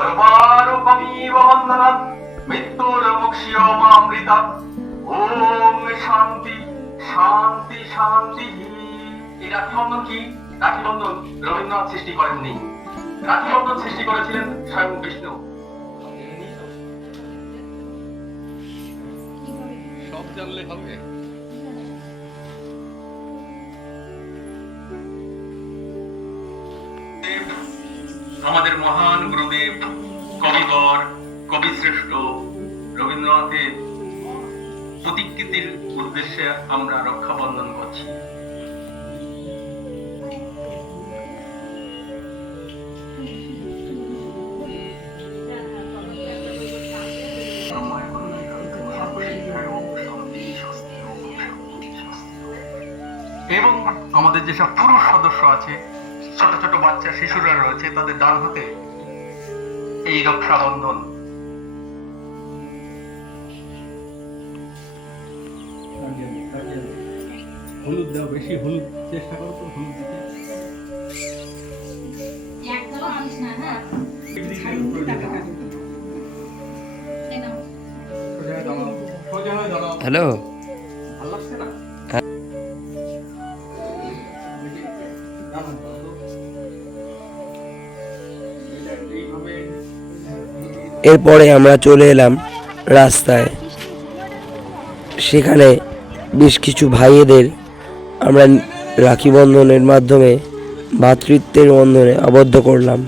পরমারুকমিব বন্দনাৎ মৃত্যুর মুক্ষিয়মামৃতাৎ। ওম শান্তি শান্তি শান্তি। এই রাখি বন্ধন কি? রাখি বন্ধন রবীন্দ্রনাথ সৃষ্টি করেননি। রাখি বন্ধন সৃষ্টি করেছিলেন স্বয়ং বিষ্ণু। সব জানলে হবে। আমাদের মহান গুরুদেব কবিবর কবিশ্রেষ্ঠ রবীন্দ্রনাথের প্রতিকৃতির উদ্দেশ্যে আমরা রক্ষাবন্ধন করছি। এবং আমাদের যেসব পুরুষ সদস্য আছে, ছোট ছোট বাচ্চা শিশুরা রয়েছে, তাদের ডান হাতে এই রক্ষাবন্ধন। হলুদ দাও, বেশি হলুদ চেষ্টা করো তো হলুদ দিতে। হ্যালো, এরপরে আমরা চলে এলাম রাস্তায়। সেখানে বেশ কিছু ভাইয়েদের আমরা রাখি বন্ধনের মাধ্যমে ভ্রাতৃত্বের বন্ধনে আবদ্ধ করলাম।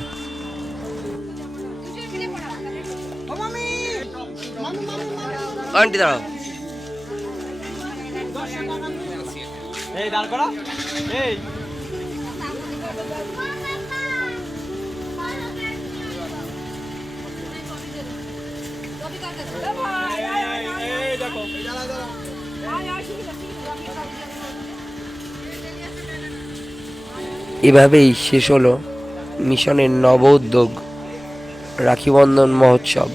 আন্টি দাঁড়াও। এই দাঁড় করা, এই এভাবেই শেষ হলো মিশনের নব উদ্যোগ রাখি বন্ধন মহোৎসব।